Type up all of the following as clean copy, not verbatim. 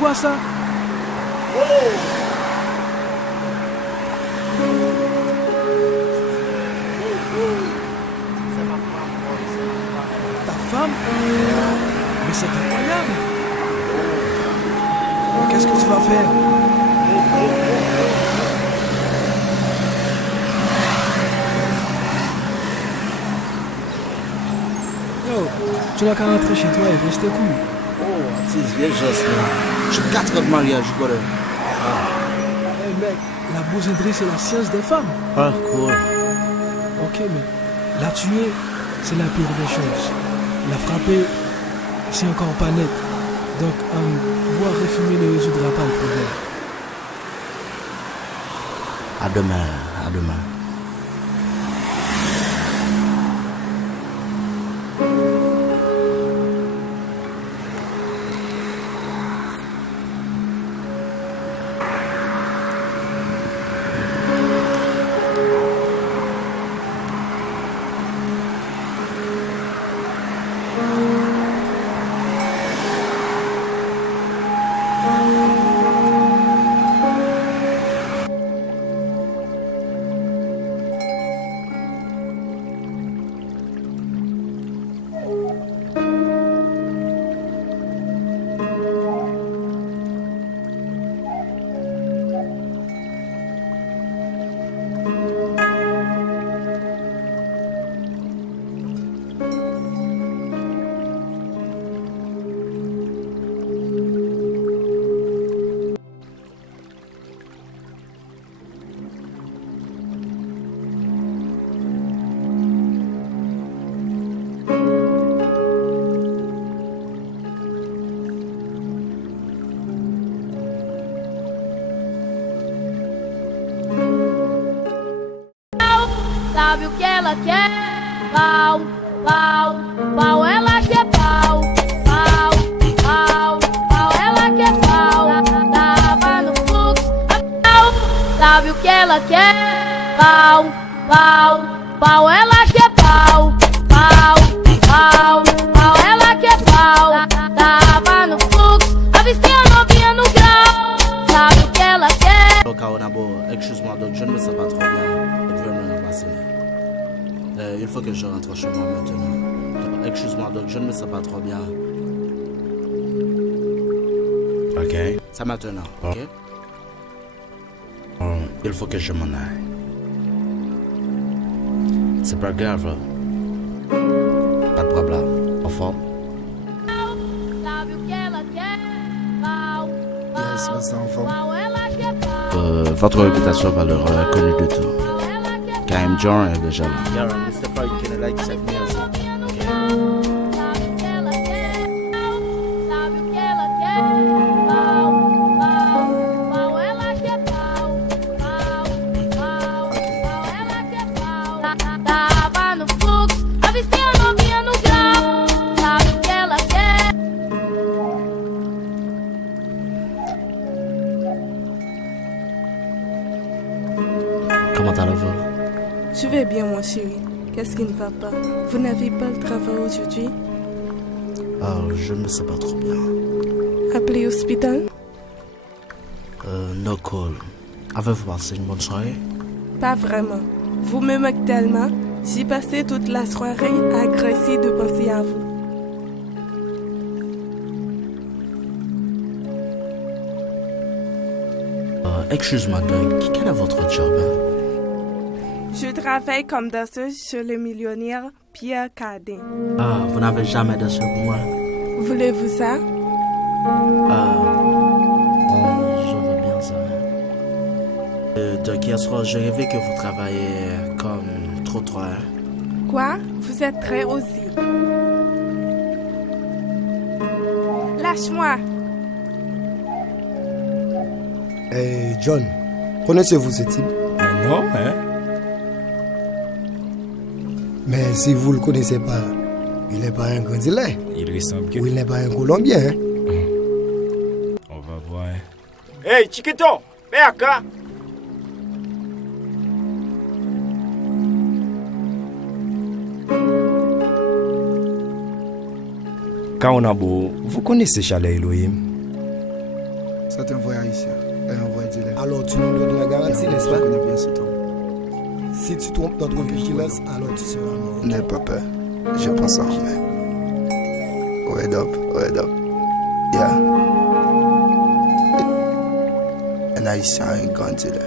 quoi ça? Ta femme? Mais c'est incroyable. Qu'est-ce que tu vas faire? Yo, tu n'as qu'à rentrer chez toi et rester cool. Oh, c'est vieillesse, là. J'ai 4 ans de mariage, quoi. Hey mec, la bousinderie c'est la science des femmes. Ah, cool. Ok, mais la tuer, c'est la pire des choses. La frapper, c'est encore pas net. Donc, boire et fumer ne résoudra pas le problème. À demain, à demain. Sabe o que ela quer? Pau, pau, pau, ela quer pau. Pau, pau, pau, ela quer pau. Tava no fluxo, pau. Sabe o que ela quer? Pau, pau, pau, ela quer pau. Pau, pau, pau, ela quer pau. Tava no fluxo, avistei a novinha no grau. Sabe o que ela quer? Donc, excuse-moi, donc je ne me sens pas trop bien. Je vais me remplacer. Il faut que je rentre chez moi maintenant. Donc, excuse-moi, donc je ne me sens pas trop bien. Ok. C'est maintenant, ok? Il faut que je m'en aille. C'est pas grave. Pas de problème. Au revoir. Sabe o que ela quer? Pau, Yes, pau, mas enfant. pau, ela quer pau. Votre réputation va leur connue de tout. Pau, ela quer Car M. John est déjà là. Yeah, Mr. Fry, you can like set me as Sabe o que ela quer? Sabe o que ela quer? Pau, pau, pau, ela quer pau. Pau, pau, pau, ela quer pau. Tava no fluxo, avistei a novinha no grau. Sabe o que ela quer? Comment allez-vous? Je vais bien, mon chéri. Qu'est-ce qui ne va pas? Vous n'avez pas le travail aujourd'hui? Ah, je ne me sens pas trop bien. Appelez l'hôpital? No call. Avez-vous passé une bonne soirée? Pas vraiment. Vous me moquez tellement. J'ai passé toute la soirée à agresser de penser à vous. Excuse-moi, donc, quel est votre job? Je travaille comme danseuse chez le millionnaire Pierre Cardin. Ah, vous n'avez jamais dansé pour moi? Voulez-vous ça? Je veux bien ça. Donc, hier soir, j'ai rêvé que vous travaillez comme trottoir. Quoi? Vous êtes très osé. Lâche-moi! Hey, John, connaissez-vous ce type? Non, hein? Mais si vous ne le connaissez pas, il n'est pas un Grandilais. Il ressemble que... Ou il n'est pas un Colombien. Hein? On va voir. Hey, Chiquito, vem cá. Kaonabo, vous connaissez Chalet Elohim? Ça t'est un vrai haïtien et un vrai dealer. Alors tu nous donnes la garantie, n'est-ce Je pas? connais bien ce temps. Si tu trompes notre vigilance, alors tu seras mort. N'aie pas peur. Je pense en main. Word up, word up. Yeah. Un haïtien et un grand dealer.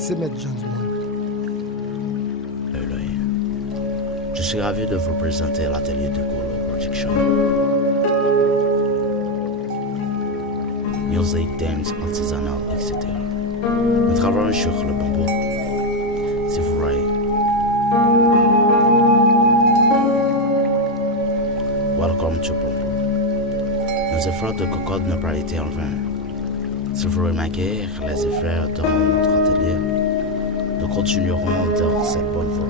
C'est Maître Jones. Je suis ravi de vous présenter l'atelier de Golo Production. Music, dance, artisanal, etc. Nous travaillons sur le bambou. Si vous voyez. Welcome to Bamboo. Nos efforts de cocotte n'ont pas été en vain. Si vous remarquez les efforts dans notre atelier, nous continuerons dans cette bonne voie.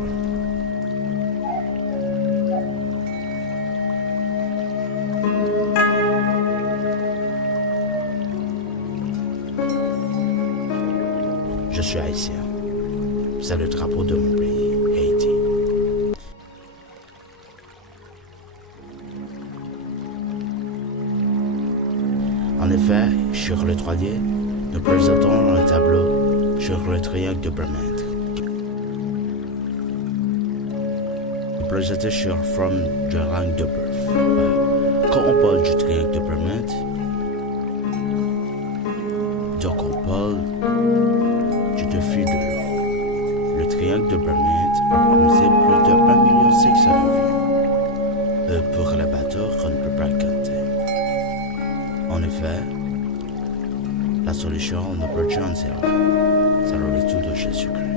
Je suis haïtien. C'est le drapeau de mon pays, Haïti. En effet, sur le 3D, nous présentons un tableau sur le triangle de Bermude. Nous présentons sur forme de langue de bœuf. Quand on parle du triangle de Bermude, donc on parle du défi de l'eau. Le triangle de Bermude a creusé plus de 1,6 million. Pour les bateaux, on ne peut pas le compter. En effet, la solution ne peut en zéro. C'est le retour de Jésus-Christ.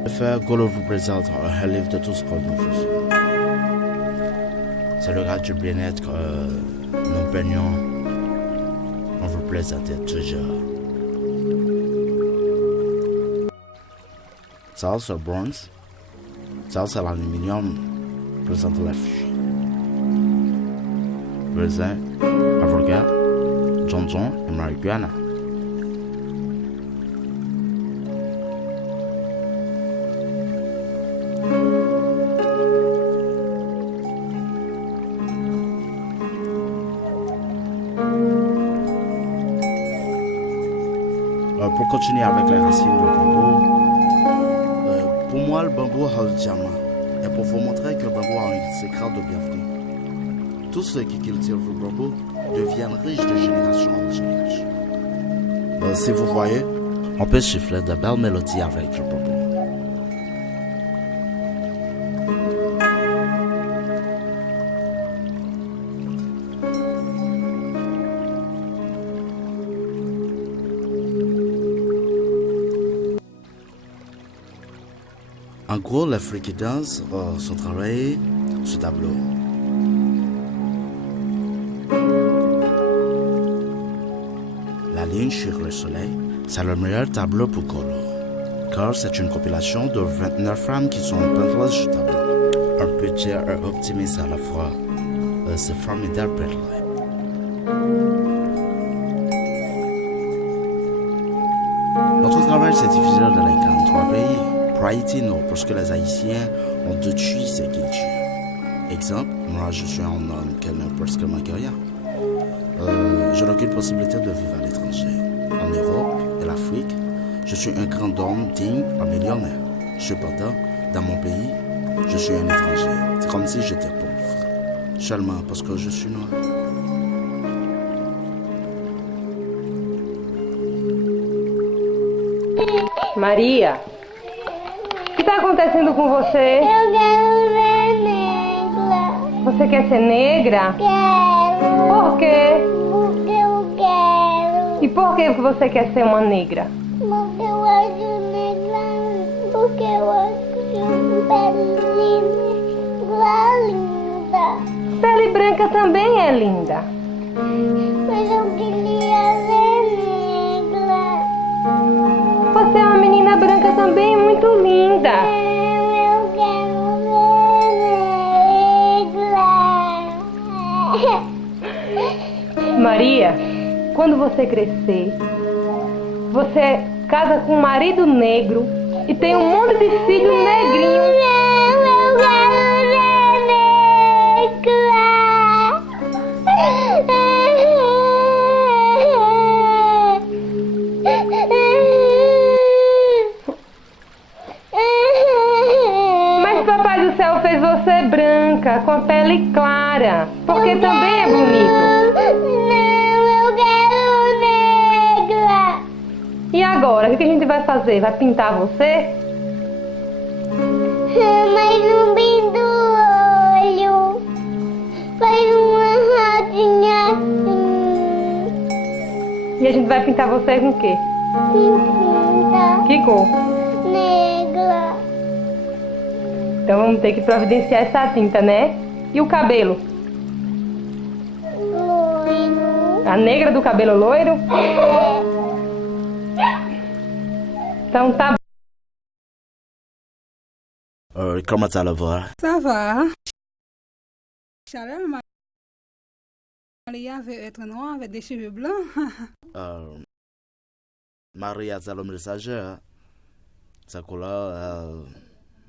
En effet, Golo vous présente un livre de tout ce que nous faisons. C'est le grade du bien-être que nous baignons. On vous présente toujours. Ça, c'est le bronze. Ça, c'est l'aluminium. Présente la fiche. Raisin, avocat, jonjon et marijuana. Pour continuer avec les racines du bambou, pour moi le bambou a le diamant. Et pour vous montrer que le bambou a un secret de bienvenue. Tous ceux qui cultivent le bambou deviennent riches de génération en génération. Si vous voyez, on peut siffler de belles mélodies avec le bambou. En gros, les freaky dance sont travaillés sur tableau. La ligne sur le soleil, c'est le meilleur tableau pour Golo, car c'est une compilation de 29 femmes qui sont peintes sur tableau. Un petit et optimiste à la fois, c'est formidable pour lui. Notre travail s'est divisé dans les 43 pays. Pour Haïti, non, parce que les Haïtiens ont détruit ces cultures. Exemple, moi je suis un homme qui n'a presque rien. Je n'ai aucune possibilité de vivre à l'étranger. En Europe et l'Afrique, je suis un grand homme digne, un millionnaire. Cependant, dans mon pays, je suis un étranger. C'est comme si j'étais pauvre. Seulement parce que je suis noir. Maria, o que está acontecendo com você? Eu quero ser negra. Você quer ser negra? Quero. Por quê? Porque eu quero. E por que você quer ser uma negra? Porque eu acho negra porque eu acho pele linda. Pele branca também é linda. Mas eu queria ver negra. Você é uma menina branca também muito linda. Eu quero ver negra. Maria, quando você crescer, você casa com um marido negro e tem um monte de filhos negrinhos. Eu quero ver negra. Mas Papai do Céu fez você branca, com a pele clara, porque também é bonito. Não, eu quero negra. E agora, o que a gente vai fazer? Vai pintar você? Mas não pinta o olho. Faz uma rodinha assim. E a gente vai pintar você com o quê? Pinta Que cor? negra. Então vamos ter que providenciar essa tinta, né? E o cabelo? Loiro. A negra do cabelo loiro? Então tá bom. Comment ça va? Ça va. Chaleur, Maria veut être noire avec des cheveux blancs. Maria, c'est le messager. Sa couleur,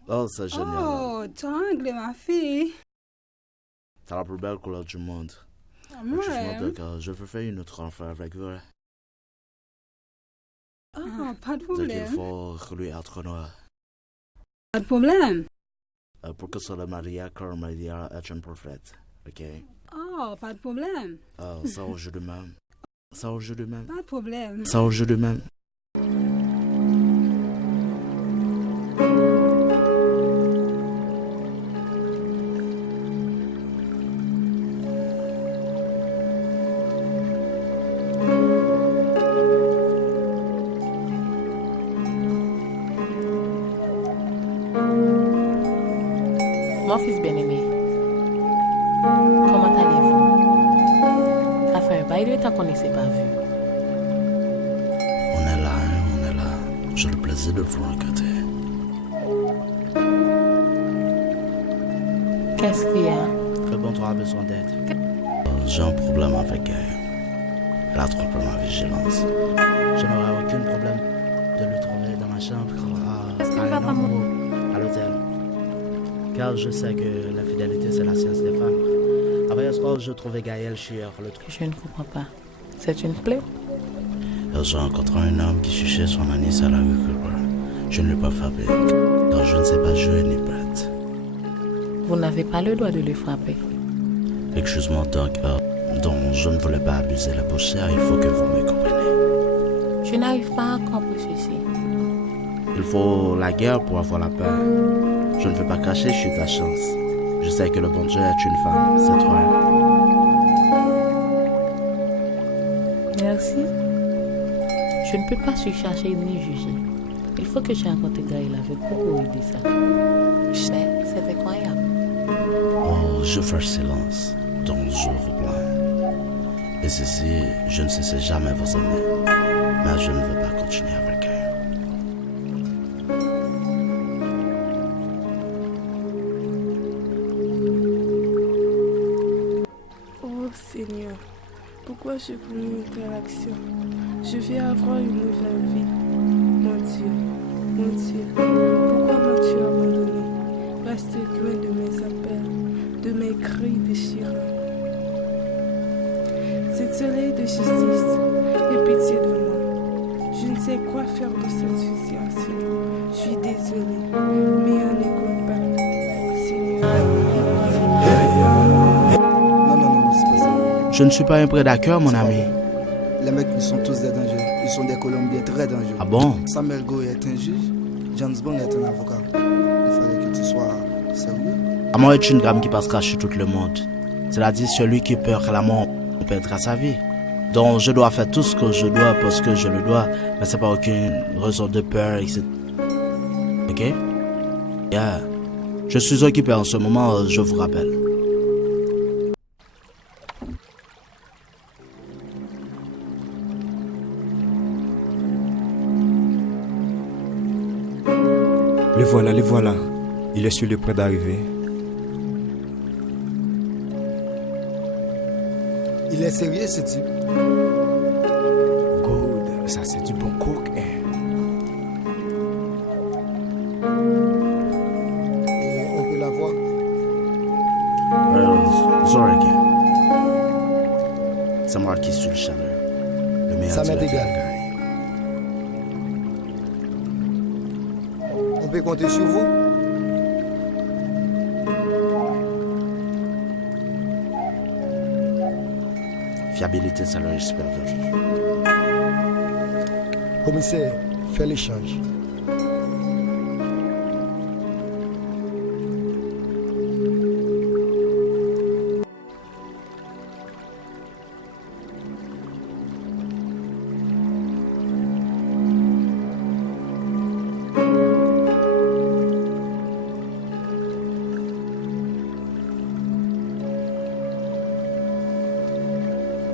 oh, c'est génial. Oh, triangle, ma fille. C'est la plus belle couleur du monde. Ouais. Donc, je veux faire une autre enfant avec vous. Oh, pas de Donc, il problème. faut lui être noir. Pas de problème. Pour que soit le Maria, car Maria est une prophète. Ok? Oh, pas de problème. Ça au jeu de même. Ça au jeu de même. Pas de problème. Ça au jeu de même. Mon fils bien-aimé, comment allez-vous? Ça fait un bail de temps qu'on ne s'est pas vu. On est là, hein, on est là. J'ai le plaisir de vous rencontrer. Qu'est-ce qu'il y a? Le bon droit a besoin d'aide. J'ai un problème avec elle. Elle a trompé ma vigilance. Je n'aurai aucun problème de le trouver dans ma chambre à un endroit, à l'hôtel. Car je sais que la fidélité, c'est la science des femmes. Après ça, je trouvais Gaël sur le truc. Je ne comprends pas. C'est une plaie? J'ai rencontré un homme qui cherchait son anis à la rue. Je ne l'ai pas frappé, car je ne sais pas jouer ni battre. Vous n'avez pas le droit de le frapper. Excuse-moi donc, dont je ne voulais pas abuser la poussière, il faut que vous me compreniez. Je n'arrive pas à comprendre ceci. Il faut la guerre pour avoir la paix. Je ne veux pas cracher sur ta chance. Je sais que le bon Dieu est une femme, c'est toi. Merci. Je ne peux pas surcharger ni juger. Il faut que je rencontre Gaël avec vous pour aider ça. Mais c'est incroyable. Oh, je fais silence, donc je vous plains. Et ceci, je ne cesse jamais vous aimer. Mais je ne veux pas continuer avec elle. Oh Seigneur, pourquoi j'ai commis une telle action? Je vais avoir une nouvelle vie. Mon Dieu, pourquoi m'as-tu abandonné? Reste loin de mes appels, de mes cris déchirants. C'est soleil de justice, aie pitié de moi. Je ne sais quoi faire de cette situation. Je suis désolée, mais on n'écoute pas. Seigneur, Non, c'est pas ça. Je ne suis pas un prédateur, mon ami. Les mecs, ils sont tous des dangers. Ils sont des Colombiens très dangereux. Ah bon? Samuel Goy est un juge. James Bond est un avocat. Il fallait que tu sois sérieux. La mort est une gamme qui passera sur tout le monde. C'est-à-dire celui qui peur que la mort perdra sa vie. Donc je dois faire tout ce que je dois parce que je le dois. Mais c'est pas aucune raison de peur, etc. Ok? Yeah. Je suis occupé en ce moment, je vous rappelle. Les voilà. Il est sur le point d'arriver. Il est sérieux ce type. Good, ça c'est du bon coke, hein. Et on peut la voir. Zorg. C'est moi qui suis le chaleur. Le meilleur Ça m'est directeur égal. de Gary. On peut compter sur vous. Fiabilité, c'est le respect d'aujourd'hui. Commissaire, fais l'échange.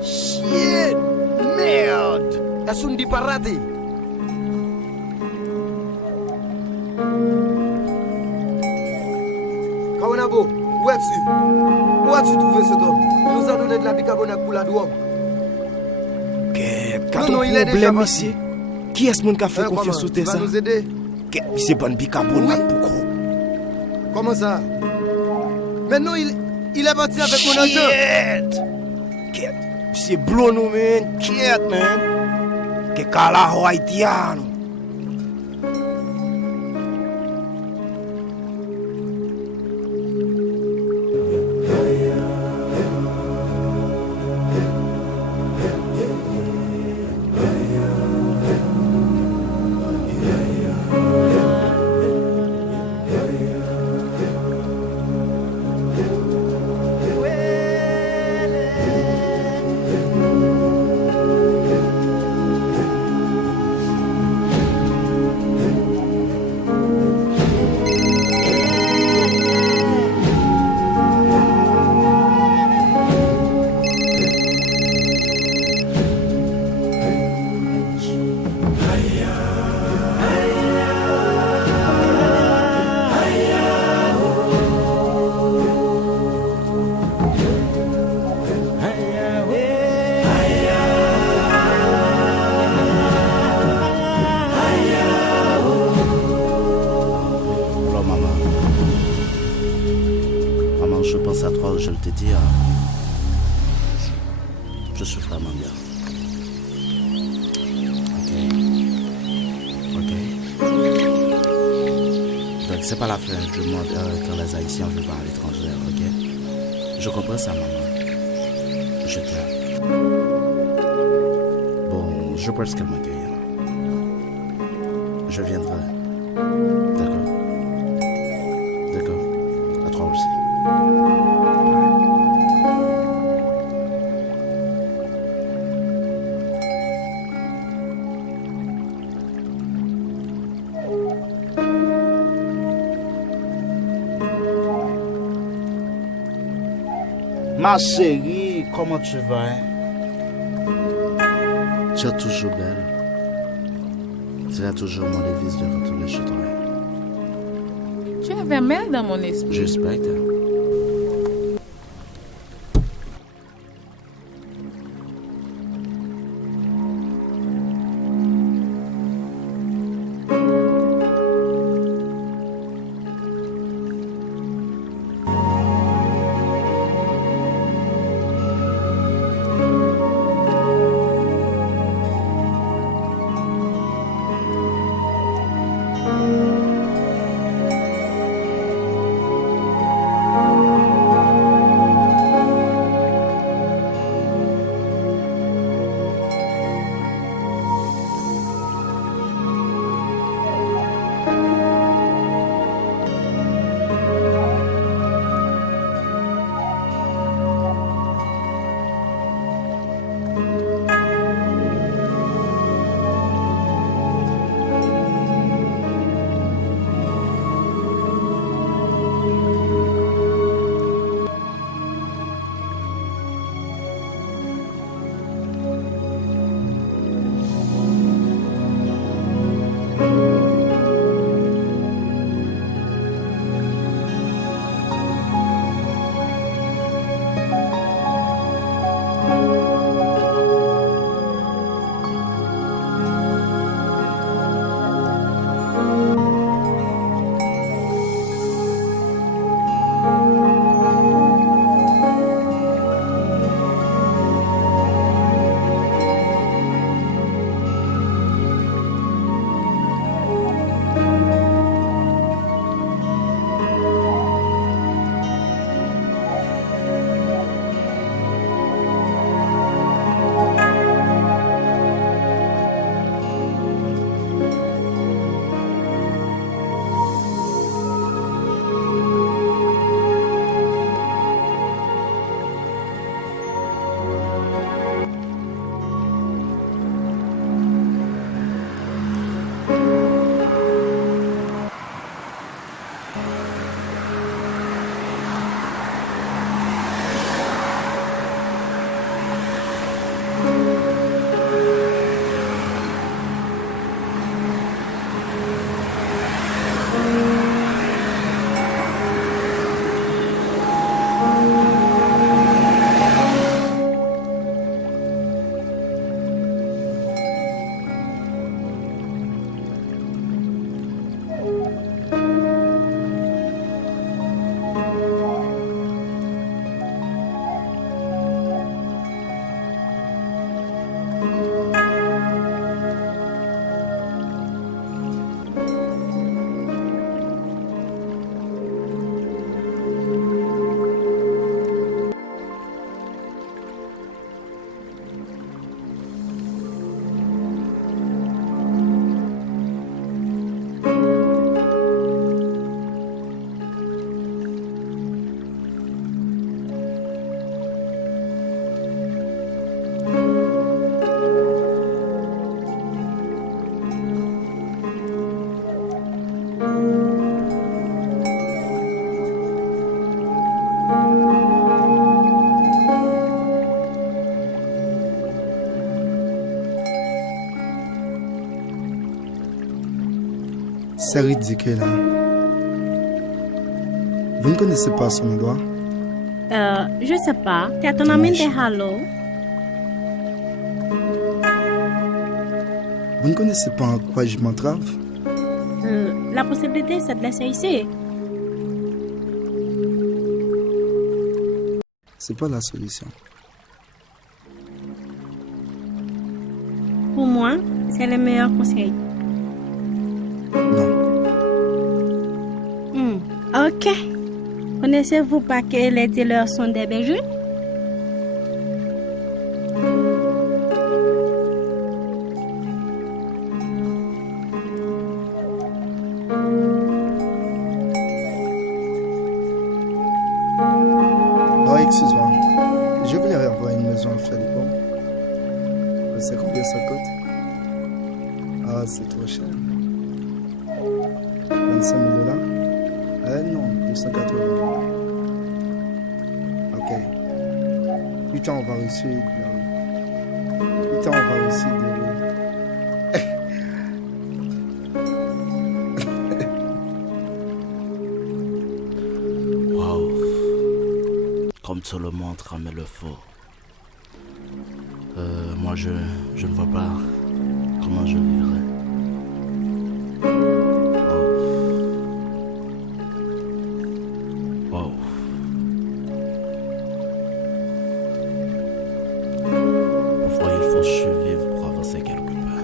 Shit! Merde! Est-ce qu'on dit pas raté? Kawanabo, où es-tu? Où as-tu trouvé cet homme? Il nous a donné de la bicarbonate pour la douane. Non, il est déjà monsieur. Qui est-ce qui a fait confiance sur Tu ça? vas nous aider? C'est bon bicarbonate pour gros. Comment ça? Maintenant, il est parti avec mon argent. C'est bleu, nous, man. Shit, man. Que carajo haitiano. Alors, maman. Maman, je pense à toi, je te dis. Je suis vraiment bien. Ok. Donc, c'est pas la fin du monde quand les Haïtiens vivent à l'étranger, ok? Je comprends ça, maman. Je t'aime. Bon, je pense qu'elle m'accueille. Je viendrai. D'accord. D'accord. À toi aussi. Ma chérie, comment tu vas? Tu es toujours belle. Tu as toujours mon devise de retourner chez toi. Tu avais mère dans mon esprit. Je respecte. C'est ridicule, hein. Vous ne connaissez pas son endroit? Je sais pas. T'as ton ami de Halo? Vous ne connaissez pas en quoi je m'entrave? La possibilité, c'est de laisser ici. C'est pas la solution. Pour moi, c'est le meilleur conseil. Non. Ok. Connaissez-vous pas que les dealers sont des bergers? Oh, excuse-moi. Je voulais avoir une maison à Fredipon. C'est combien ça coûte? Ah, c'est trop cher. 25 000 $? Non, 280. Ok. 8 ans, on va réussir. 8 ans, on va réussir. Waouh. Comme tout le monde ramène le faux. Moi, je ne vois pas comment je vivrai. Wow. Parfois, il faut survivre pour avancer quelque part.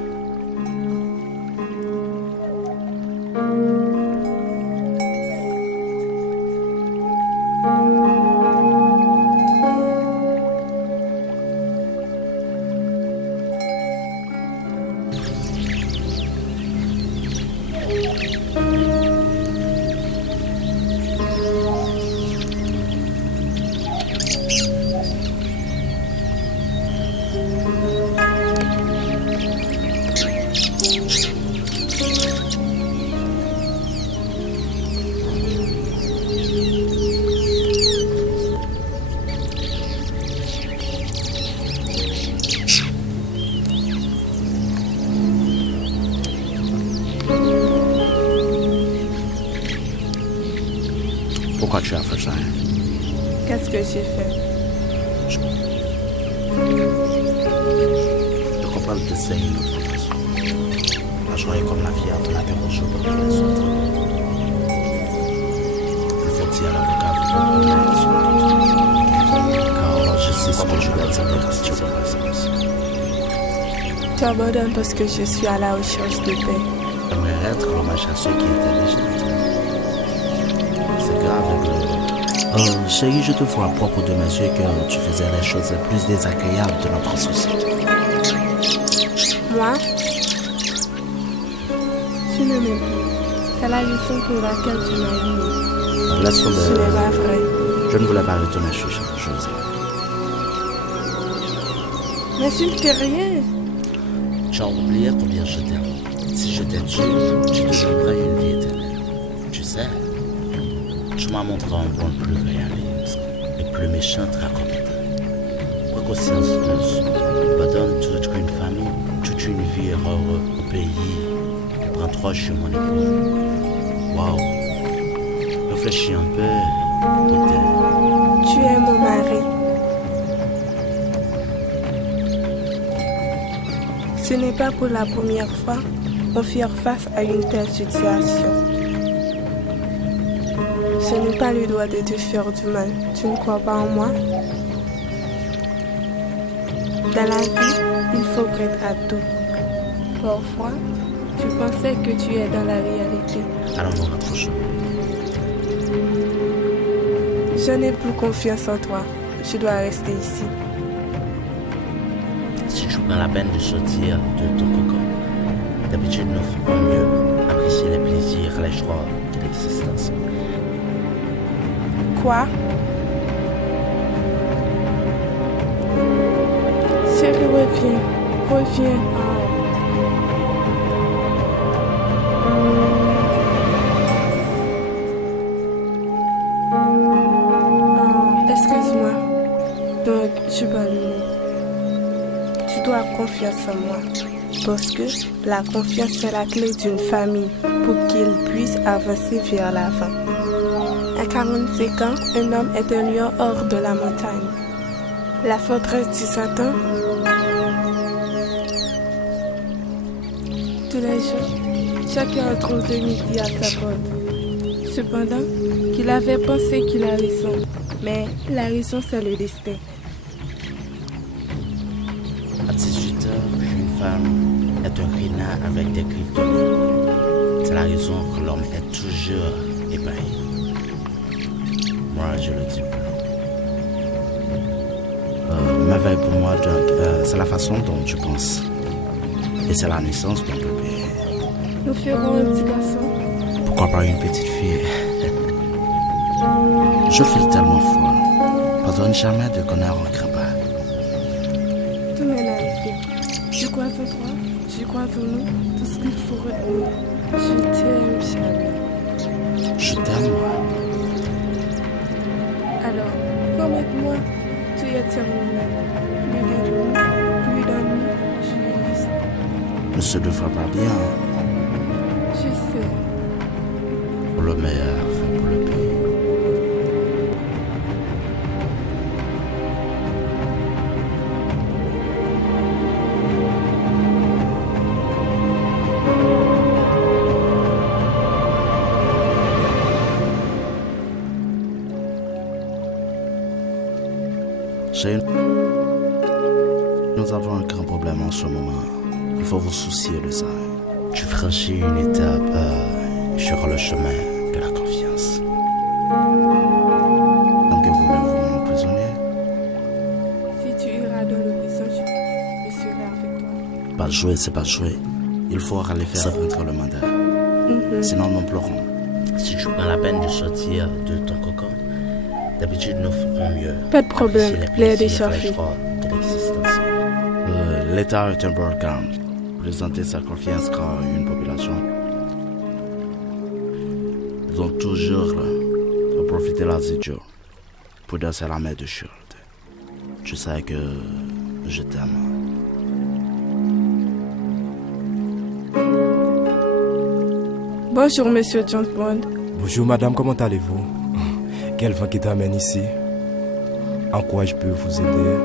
Pourquoi tu as fait ça? Qu'est-ce que j'ai fait? Je comprends le dessin d'une autre façon. La joie est comme la fièvre de la terre au chaud pour les autres. Il faut dire à l'avocat car je sais ce que je dois savoir si tu veux passer. Tu abandonnes parce que je suis à la recherche de paix. J'aimerais être l'hommage à ceux qui étaient légers. C'est grave. Chérie, je te vois à propos de mes yeux que tu faisais les choses les plus désagréables de notre société. Moi? Tu ne m'aimes plus. C'est la raison pour laquelle tu m'as aimé. Laisse tomber. Ce n'est pas vrai. Je ne voulais pas retourner chez José. Mais tu ne fais rien. Tu as oublié combien je t'aime. Si je t'ai tué, je te donnerais une vie éternelle. Tu sais, tu m'as montré un monde plus réaliste et plus méchant raconté. Précautions douces, pardonne toute une famille, toute une vie heureuse au pays. Tu prends 3 sur mon épaule. Waouh! Réfléchis un peu, peut-être. Tu es mon mari. Ce n'est pas pour la première fois qu'on fait face à une telle situation. Je n'ai pas le droit de te faire du mal. Tu ne crois pas en moi? Dans la vie, il faut prêter à tout. Parfois, tu pensais que tu es dans la réalité. Alors, on va trop chaud. Je n'ai plus confiance en toi. Je dois rester ici. Si tu prends la peine de sortir de ton cocon, d'habitude nous ferons mieux apprécier les plaisirs, les joies de l'existence. Quoi? Chérie, reviens. Reviens. Excuse-moi. Donc, je parle le mot. Tu dois avoir confiance en moi. Parce que la confiance est la clé d'une famille pour qu'il puisse avancer vers l'avant. À 45 ans, un homme est un lion hors de la montagne. La forteresse du Satan. Tous les jours, chacun trouve le midi à sa porte. Cependant, qu'il avait pensé qu'il a raison. Mais la raison, c'est le destin. À 18 heures, une femme est un renard avec des griffes de lion. C'est la raison que l'homme est toujours ébahi. Moi, je le dis pas. Merveille pour moi, donc, c'est la façon dont tu penses. Et c'est la naissance d'un bébé. Nous ferons un petit garçon. Pourquoi pas une petite fille? Je file tellement fort. Pardonne jamais de qu'on ne rentre pas. Tout m'est arrivé. Je crois en toi, je crois en nous, tout ce qu'il faut retenir. Je t'aime, Charlie. Je t'aime, moi. Alors, promets-moi, tu es terminé. Plus de nous, plus d'ennuis, juste. Ne se devrait pas bien. Je sais. Pour le meilleur, pour le pire. Nous avons un grand problème en ce moment. Il faut vous soucier de ça. Tu franchis une étape sur le chemin de la confiance. Donc voulez-vous m'emprisonner? Si tu iras dans le prison, je serai avec toi. Pas jouer, c'est pas jouer. Il faut aller faire rentrer le mandat. Sinon nous pleurons. Si tu prends la peine de sortir de ton cocon, d'habitude nous ferons mieux. Pas de problème, l'air d'échauffer. L'État est un programme. Présenter sa confiance à une population. Ils ont toujours profité de leurs idiots pour danser la main de Shield. Tu sais que je t'aime. Bonjour, monsieur John Bond. Bonjour, madame, comment allez-vous? Quel vent qui t'amène ici? En quoi je peux vous aider?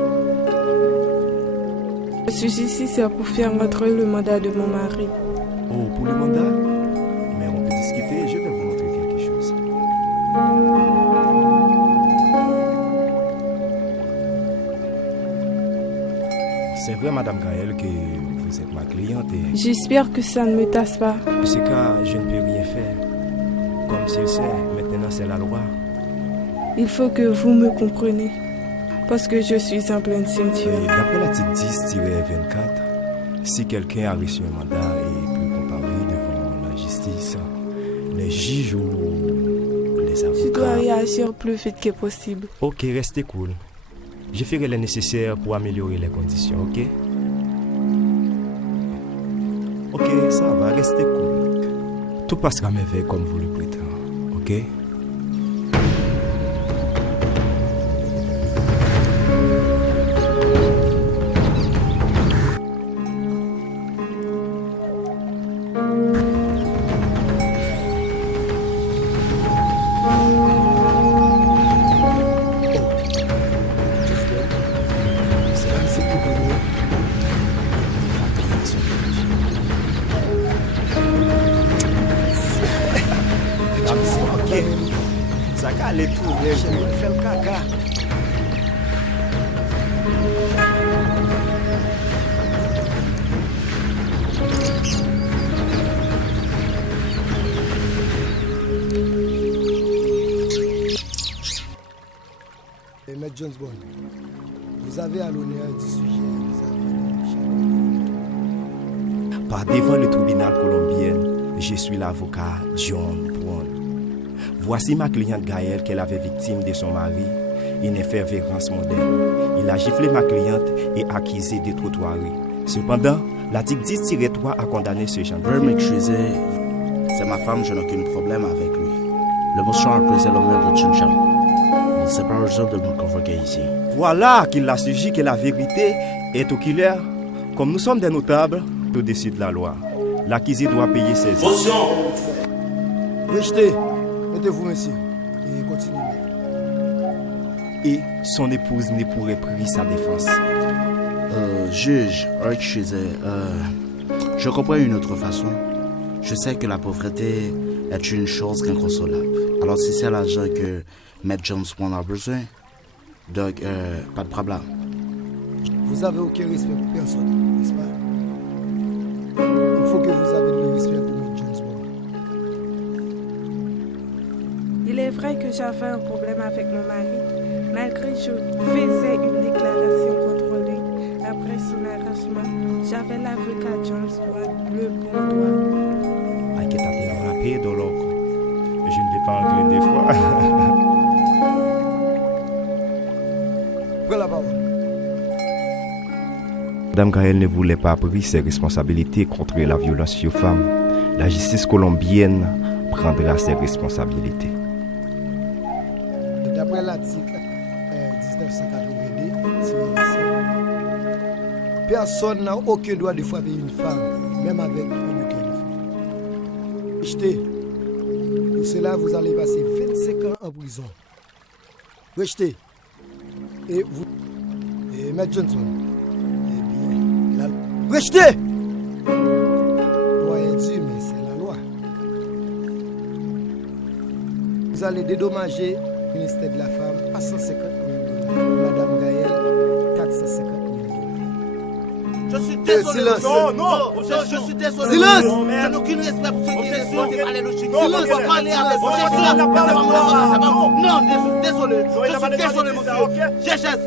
Je suis ici, c'est pour faire rentrer le mandat de mon mari. Oh, pour le mandat? Mais on peut discuter, je vais vous montrer quelque chose. C'est vrai, madame Gaëlle, que vous êtes ma cliente et... J'espère que ça ne me tasse pas. En ce cas, je ne peux rien faire. Comme s'il sait, maintenant c'est la loi. Il faut que vous me compreniez. Parce que je suis en pleine ceinture. D'après l'article 10-24, si quelqu'un a reçu un mandat et peut comparer devant la justice, les juges ou les avocats... Tu dois réagir plus vite que possible. Ok, restez cool. Je ferai le nécessaire pour améliorer les conditions, ok? Ok, ça va, restez cool. Tout passera merveille comme vous le prétendez, ok? Ça calme tout, je fais le caca. Et Maître Jones Bond, vous avez à l'honneur du sujet Par devant le tribunal colombien, je suis l'avocat John Bond. Voici ma cliente Gaëlle qu'elle avait victime de son mari, une inférence moderne. Il a giflé ma cliente et accusé de trottoirie. Cependant, l'article 10-3 a condamné ce genre. Veuillez m'excuser, c'est ma femme, je n'ai aucun problème avec lui. Le monsieur a causé le même de Chunchang. Il ne s'est pas urgent de me convoquer ici. Voilà qu'il a suggéré que la vérité est au killer. Comme nous sommes des notables, au-dessus de la loi. L'accusé doit payer ses actes. Rejetez. Mettez-vous, monsieur. Et continuez. Et son épouse ne pourrait prier sa défense. Juge, je comprends une autre façon. Je sais que la pauvreté est une chose inconsolable. Alors si c'est l'argent que Maître James Bond a besoin, donc pas de problème. Vous avez aucun respect pour personne, n'est-ce pas? Il faut que vous avez du respect pour Maître James Bond. Il est vrai que j'avais un problème avec mon mari, malgré que je faisais une déclaration contre lui. Après son arrangement, j'avais l'avocat James Bond, le bon droit. Je ne vais pas entrer des fois. Prends la parole. Madame Gaël ne voulait pas prendre ses responsabilités contre la violence sur femmes. La justice colombienne prendra ses responsabilités. D'après l'article 1982, personne n'a aucun droit de frapper une femme, même avec un bouquet de femme. Rejetez. Pour cela, vous allez passer 25 ans en prison. Rejetez. Et vous... Et Maître Johnson. Eh bien, la... Rejetez. Doyen dit, mais c'est la loi. Vous allez dédommager le ministère de la Femme à 150 000 $. Madame Gaël, 450 000 $. Je suis désolé. Silence. Non, je suis désolé. Silence. Je n'ai aucun respect pour ceux qui respectent parler logique. Silence. On va parler avec vous. Non, désolé. Je suis désolé, monsieur.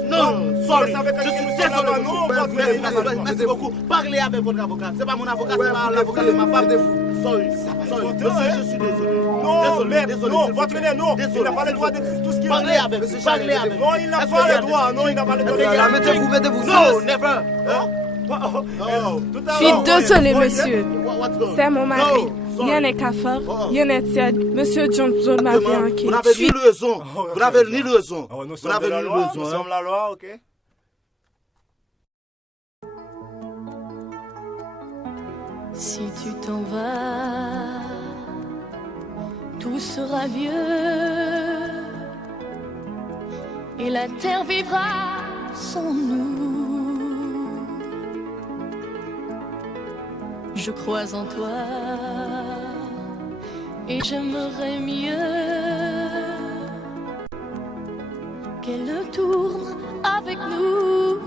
Non, sorry. Je suis désolé, monsieur. Merci beaucoup. Parlez avec votre avocat. C'est pas mon avocat, c'est pas l'avocat de ma femme. Sorry. Monsieur, je suis désolé. Désolé. Non, votre nez, non. Il n'a pas le droit de dire tout ce qu'il veut. Parlez avec. Non, il n'a pas le droit. Non, il n'a pas le droit. Mettez-vous. Non, never. Je suis désolé, monsieur. C'est mon mari. Il y en a qu'à faire. Il y en a tiède. Monsieur Johnson m'a bien inquiété. Vous n'avez ni raison. Vous n'avez ni raison. Nous sommes la loi. Nous sommes la loi, ok? Si tu t'en vas, tout sera vieux et la terre vivra sans nous. Je crois en toi et j'aimerais mieux qu'elle tourne avec nous.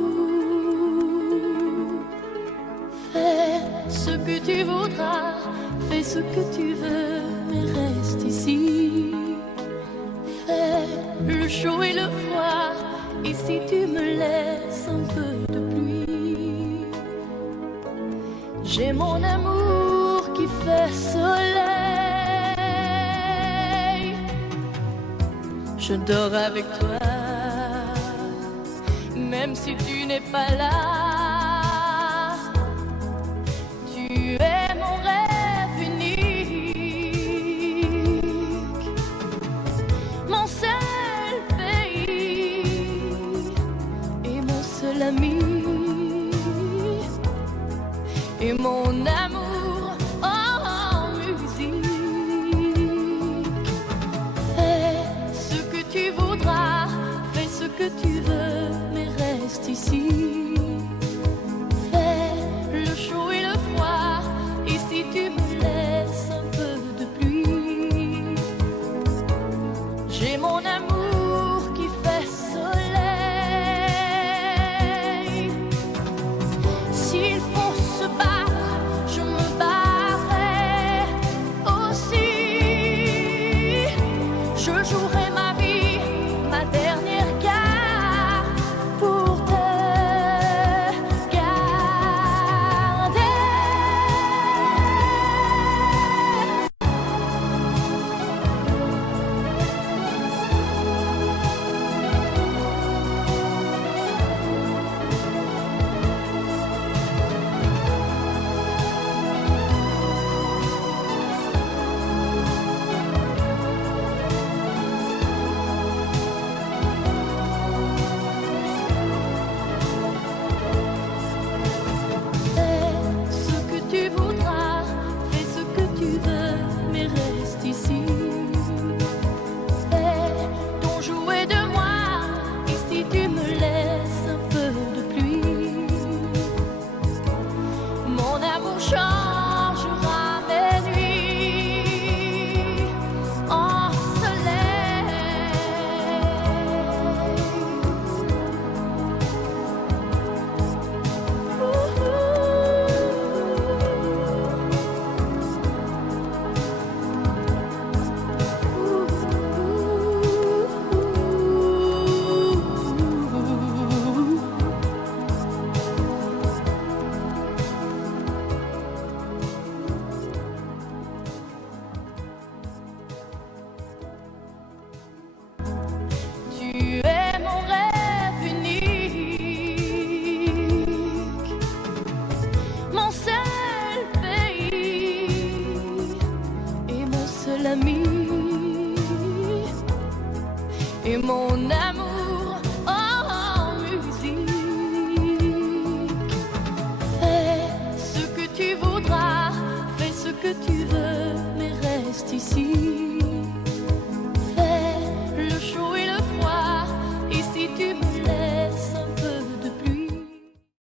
Fais ce que tu voudras, fais ce que tu veux, mais reste ici. Fais le chaud et le froid, et si tu me laisses un peu de pluie. J'ai mon amour qui fait soleil. Je dors avec toi, même si tu n'es pas là. Tu es mon rêve unique, mon seul pays et mon seul ami. Et mon amour en musique. Fais ce que tu voudras, fais ce que tu veux, mais reste ici. Fais le chaud et le froid, et si tu me laisses un peu de pluie. J'ai mon amour qui fait soleil. S'il faut se battre, je me Mon amour changera mes nuits en soleil. Tu es mon rêve unique, mon seul pays et mon seul ami et mon amour.